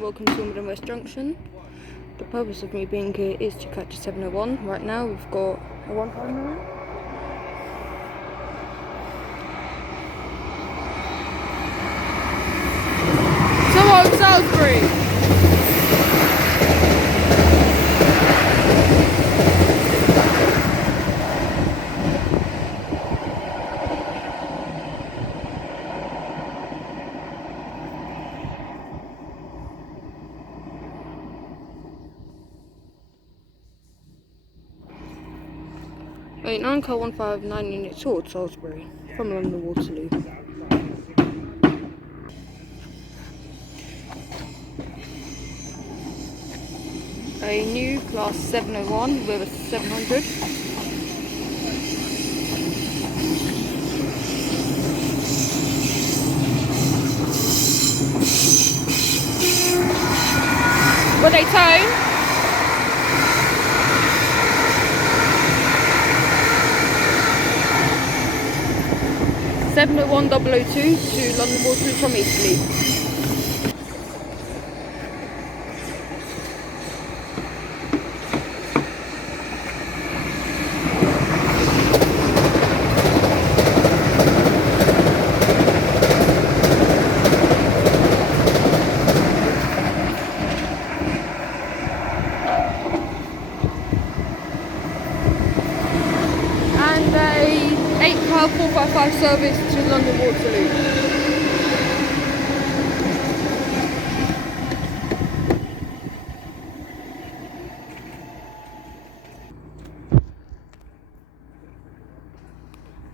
welcome to Wimbledon West Junction. The purpose of me being here is to catch a 701. Right now we've got a 159. Towards Salisbury! 89 car 159 unit towards Salisbury from London Waterloo. A new class 701 with a 700. Will they tone? 701-002 to London Waterloo from Eastleigh. And a 8 car 455 service to London Waterloo.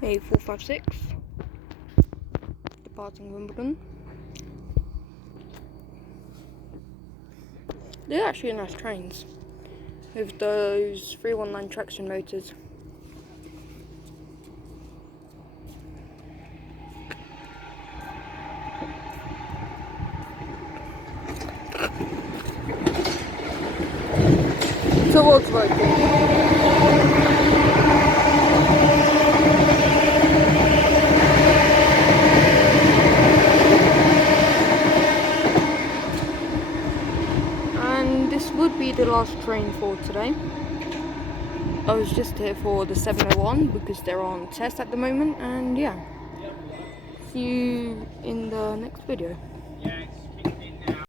A 456 departing Wimbledon. They're actually nice trains with those 319 traction motors. Towards Woking. And this would be the last train for today. I was just here for the 701 because they're on test at the moment, and yeah. See you in the next video.